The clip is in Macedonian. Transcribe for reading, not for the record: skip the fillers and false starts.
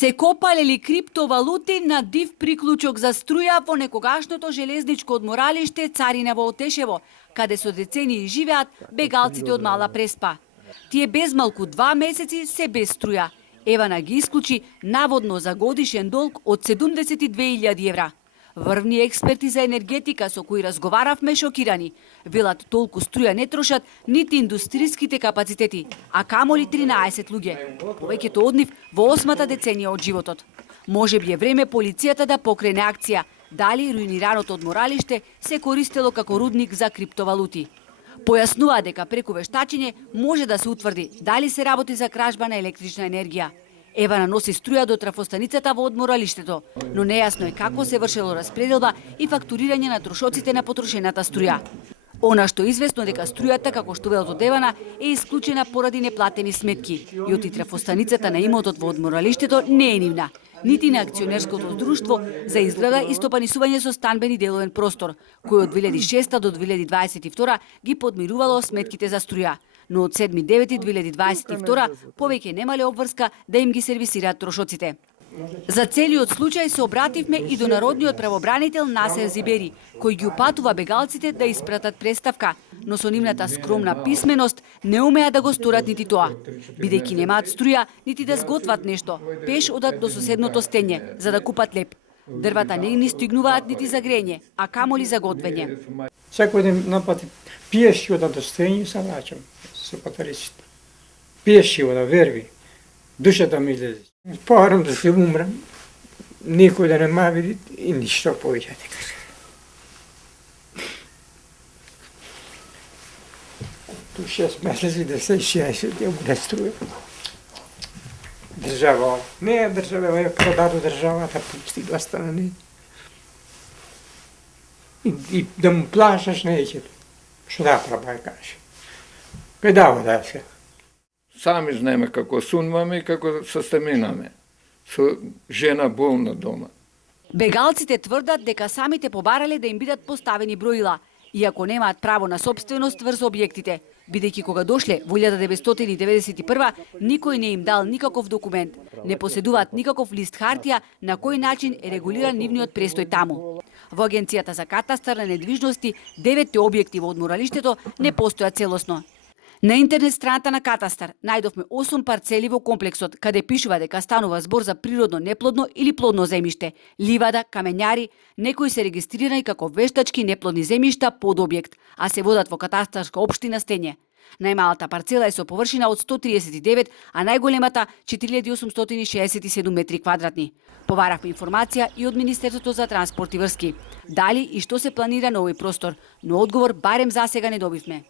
Се копалели криптовалути на див приклучок за струја во некогашното железничко одморалиште Царина во Отешево, каде со децении живеат бегалците од Мала Преспа. Тие безмалку 2 месеци се без струја. Евана ги исклучи наводно за годишен долг од 72.000 евра. Врвни експерти за енергетика со кои разговаравме шокирани. Велат толку струја не трошат нити индустријските капацитети, а камоли 13 луѓе. Повеќето од нив во 8-та деценија од животот. Може би е време полицијата да покрене акција. Дали руинираното одморалиште се користело како рудник за криптовалути. Појаснува дека преку вештачење може да се утврди дали се работи за кражба на електрична енергија. Евана носи струја до трафостаницата во одморалиштето, но нејасно е како се вршело распределба и фактурирање на трошоците на потрошената струја. Она што е известно дека струјата, како што велат од Евана, е исклучена поради неплатени сметки и оти трафостаницата на имотот во одморалиштето не е нивна, нити на акционерското друштво за изграда и стопанисување со станбен и деловен простор, кој од 2006 до 2022 ги подмирувало сметките за струја. Но од 7.9.2022 повеќе немале обврска да им ги сервисираат трошоците. За целиот случај се обративме и до народниот правобранител Насер Зибери, кој ги упатува бегалците да испратат преставка, но со нивната скромна писменост не умеа да го сторат нити тоа. Бидејќи немаат струја, нити да сготват нешто, пеш одат до соседното стење, за да купат леп. Дрвата не ни стигнуваат нити за грење, а камоли за готвење. Секој ден напати пиеш вода до стење и се враќам со патериците. Пиеш вода, верви. Душата ми излезе. Парам да се умрам, никој да не ме види и ништо повеќе не кажа. Ту 6 месеци да се 60 ја буде струја. Држава, не е држава, ја продаду државата, пусти да стане. И да му плашаш неќе. Што да прави, каже. Кај дава да се. Сами знаеме како сунваме и како состаминаме. Со жена болна дома. Бегалците тврдат дека самите побарале да им бидат поставени броила, иако немаат право на собственост врз објектите, бидејќи кога дошле во 1991 никој не им дал никаков документ, не поседуваат никаков лист хартија на кој начин е регулиран нивниот престој таму. Во Агенцијата за катастар на недвижности 9 објекти во одморалиштето не постојат целосно. На интернет страната на Катастар најдовме 8 парцели во комплексот, каде пишува дека станува збор за природно неплодно или плодно земјиште, ливада, камењари, некои се регистрирани како вештачки неплодни земјишта под објект, а се водат во катастарска општина Стење. Најмалата парцела е со површина од 139, а најголемата 4867 метри квадратни. Побаравме информација и од Министерството за транспорт и врски. Дали и што се планира на овој простор, но одговор барем засега не добивме.